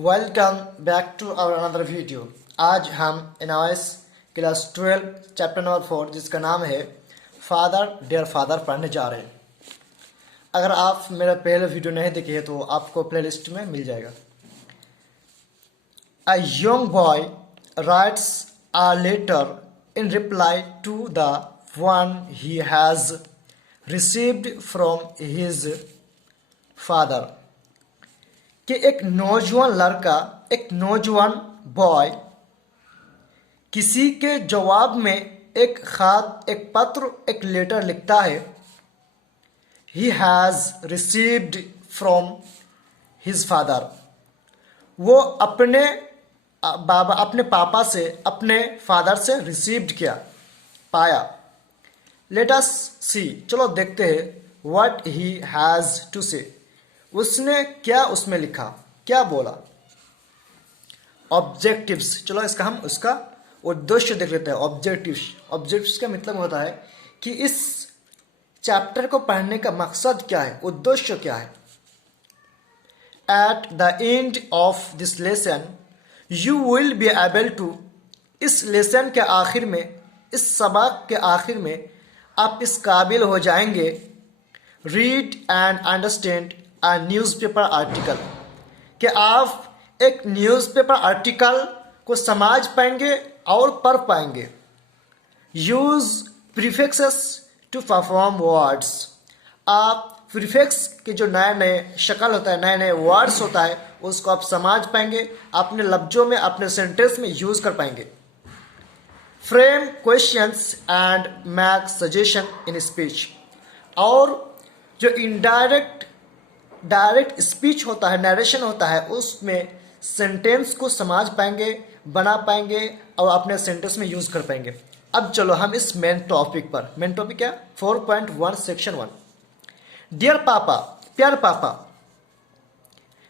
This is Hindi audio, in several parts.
Welcome back to our another video. आज हम एनआईएस क्लास 12 चैप्टर नंबर 4 जिसका नाम है फादर डियर फादर पढ़ने जा रहे हैं। अगर आप मेरा पहले वीडियो नहीं देखे हैं तो आपको प्लेलिस्ट में मिल जाएगा। A young boy writes a letter in reply to the one he has received from his father. कि एक नौजवान लड़का, एक नौजवान बॉय किसी के जवाब में एक खत, एक पत्र, एक लेटर लिखता है। ही has received from his father. वो अपने अपने पापा से, अपने फादर से रिसीव्ड किया, पाया। लेट अस सी, चलो देखते हैं व्हाट ही हैज़ टू से। उसने क्या उसमें लिखा, क्या बोला। ऑब्जेक्टिव्स, चलो इसका हम उसका उद्देश्य देख लेते हैं। ऑब्जेक्टिव्स, ऑब्जेक्टिव्स का मतलब होता है कि इस चैप्टर को पढ़ने का मकसद क्या है, उद्देश्य क्या है। At the end of this lesson you will be able to, इस लेसन के आखिर में, इस सबक के आखिर में आप इस काबिल हो जाएंगे read and understand a newspaper article, कि आप एक न्यूज़पेपर आर्टिकल को समझ पाएंगे और पढ़ पाएंगे। Use prefixes to perform words, आप प्रीफिक्स के जो नए नए शक्ल होता है, नए नए वर्ड्स होता है, उसको आप समझ पाएंगे, अपने लफ्जों में, अपने सेंटेंस में यूज कर पाएंगे। Frame questions and make suggestion in speech, और जो इनडायरेक्ट डायरेक्ट स्पीच होता है, नरेशन होता है, उसमें सेंटेंस को समझ पाएंगे, बना पाएंगे और अपने सेंटेंस में यूज कर पाएंगे। अब चलो हम इस मेन टॉपिक पर, मेन टॉपिक क्या, 4.1 सेक्शन 1। डियर पापा, प्यार papa,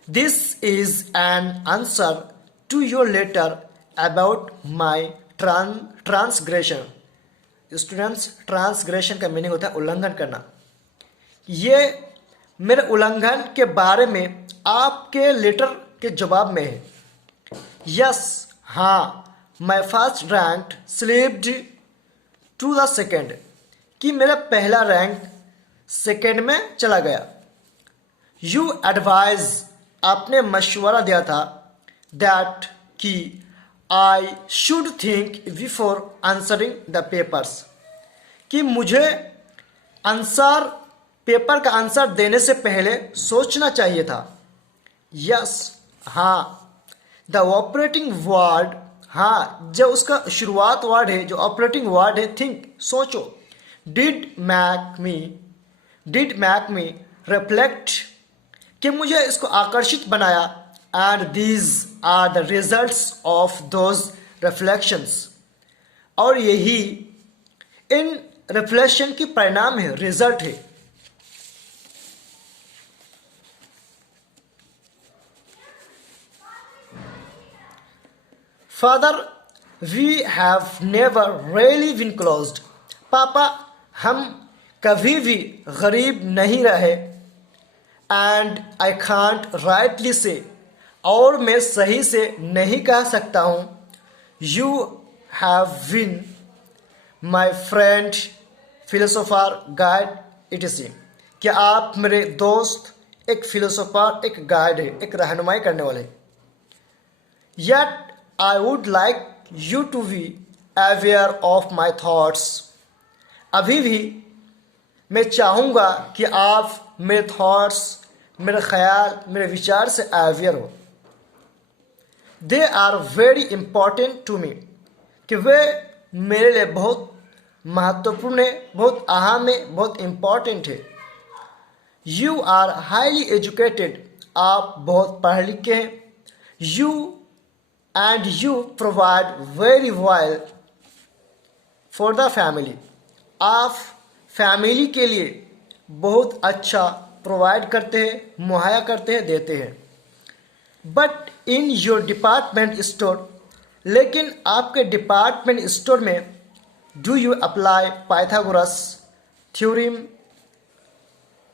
this is an answer to your letter about my transgression. Students, transgression का मीनिंग होता है उल्लंघन करना। ये मेरे उल्लंघन के बारे में आपके लेटर के जवाब में है। यस, हाँ, my first rank slipped to the second, कि मेरा पहला रैंक सेकेंड में चला गया। यू एडवाइज, आपने मशवरा दिया था, दैट कि I should think before answering the papers, कि मुझे आंसर, पेपर का आंसर देने से पहले सोचना चाहिए था। यस, हाँ, द ऑपरेटिंग वर्ड, हाँ, जो उसका शुरुआत वर्ड है, जो ऑपरेटिंग वर्ड है, थिंक, सोचो। डिड मैक मी रिफ्लेक्ट, कि मुझे इसको आकर्षित बनाया। And these are the results of those reflections, और यही इन रिफ्लेक्शन की परिणाम है, रिजल्ट है। Father, we have never really been closed, पापा, हम कभी भी गरीब नहीं रहे। एंड आई कांट राइटली से, और मैं सही से नहीं कह सकता हूँ। You have been my friend, philosopher, guide, इटसी, कि आप मेरे दोस्त, एक फिलोसोफर, एक गाइड है, एक रहनुमाई करने वाले। Yet I would like you to be aware of my thoughts, अभी भी मैं चाहूँगा कि आप मेरे थॉट्स, मेरे ख्याल, मेरे विचार से अवेयर हो। They are very important to me, कि वे मेरे लिए बहुत महत्वपूर्ण है, बहुत अहम है, बहुत इम्पॉर्टेंट है। You are highly educated, आप बहुत पढ़े लिखे हैं। You provide very well for the family, आप फैमिली के लिए बहुत अच्छा प्रोवाइड करते हैं, मुहैया करते हैं, देते हैं। But in your department store, लेकिन आपके डिपार्टमेंट स्टोर में do you apply Pythagoras theorem,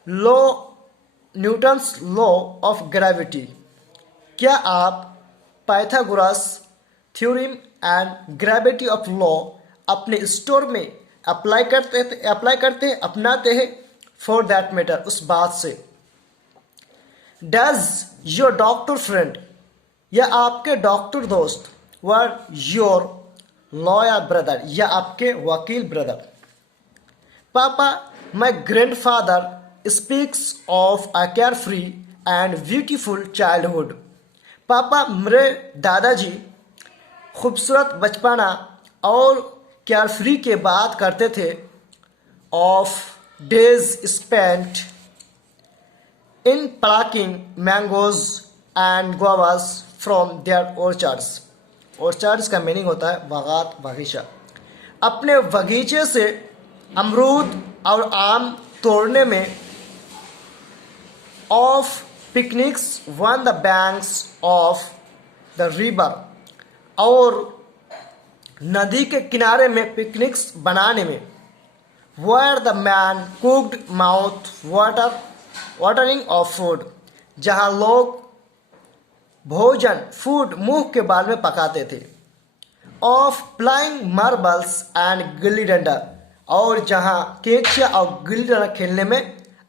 law, Newton's law of gravity, क्या आप Pythagoras theorem and gravity of law अपने स्टोर में अप्लाई करते हैं, अपनाते हैं? फॉर दैट मैटर, उस बात से। डज योर डॉक्टर फ्रेंड, या आपके डॉक्टर दोस्त, वर योर लॉयर ब्रदर, या आपके वकील ब्रदर? पापा, माई grandfather speaks of a carefree and beautiful childhood. पापा, मेरे दादाजी खूबसूरत बचपना और केयरफ्री के बात करते थे। Of days spent in plucking mangoes and guavas from their orchards। orchards का मीनिंग होता है बागात, बगीचा। अपने बगीचे से अमरूद और आम तोड़ने में। Of picnics on the banks of the river, और नदी के किनारे में पिकनिक्स बनाने में। Where the man cooked mouth watering of food, जहाँ लोग भोजन फूड मुंह के बाल में पकाते थे। Of प्लाइंग marbles and gilli danda, और जहाँ केचिया और गिल्ली डंडा खेलने में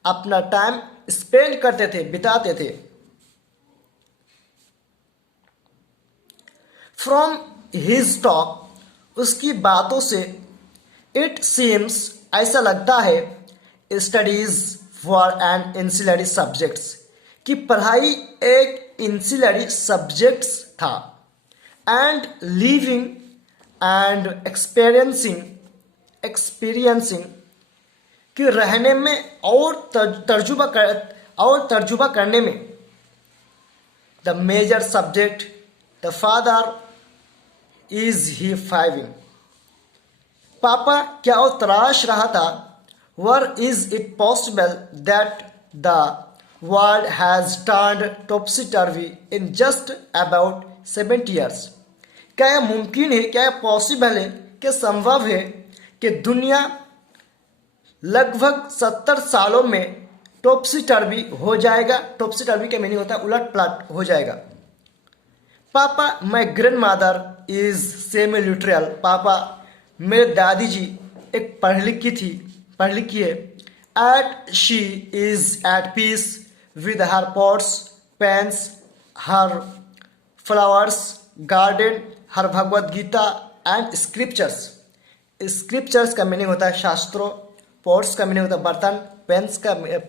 अपना टाइम स्पेंड करते थे, बिताते थे। फ्रॉम हिज टॉक, उसकी बातों से, इट सीम्स, ऐसा लगता है, studies for an ancillary subjects, कि पढ़ाई एक इंसिलरी सब्जेक्ट्स था। एंड लिविंग एंड एक्सपीरियंसिंग, कि रहने में और तर्जुबा करने में। The major subject the father is he फाइविंग। पापा, क्या वो तराश रहा था, where is it possible that the world has turned topsy turvy in just about 70 years? क्या यह मुमकिन है, क्या यह पॉसिबल है, क्या संभव है कि दुनिया लगभग 70 सालों में टॉप्सी टर्वी हो जाएगा? टॉप्सी टर्वी का मीनिंग होता है उलट पलट हो जाएगा। पापा, my grandmother is semi literal. पापा, मेरे दादी जी एक पढ़ लिखी है। At she is at peace with her pots, pans, her flowers garden, her Bhagavad Gita and scriptures. Scriptures का मीनिंग होता है शास्त्रों, पॉट्स का मीनिंग होता है बर्तन,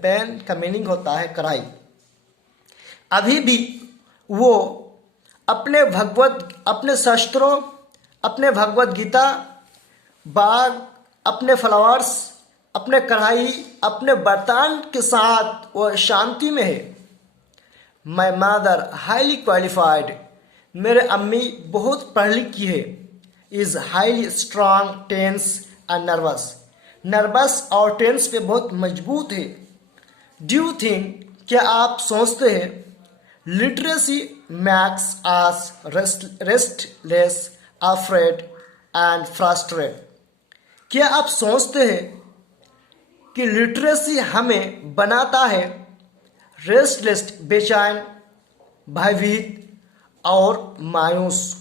पेन का मीनिंग होता है कढ़ाई। अभी भी वो अपने शास्त्रों, अपने भगवद गीता, बाग, अपने फ्लावर्स, अपने कढ़ाई, अपने बर्तन के साथ वो शांति में है। माई मदर हाईली क्वालिफाइड, मेरे अम्मी बहुत पढ़ लिखी है। Is highly strong, tense and nervous और टेंस पे बहुत मजबूत है। डू यू थिंक, क्या आप सोचते हैं, literacy makes us restless, afraid and frustrated? क्या आप सोचते हैं कि लिटरेसी हमें बनाता है रेस्टलेस, बेचैन, भयभीत और मायूस?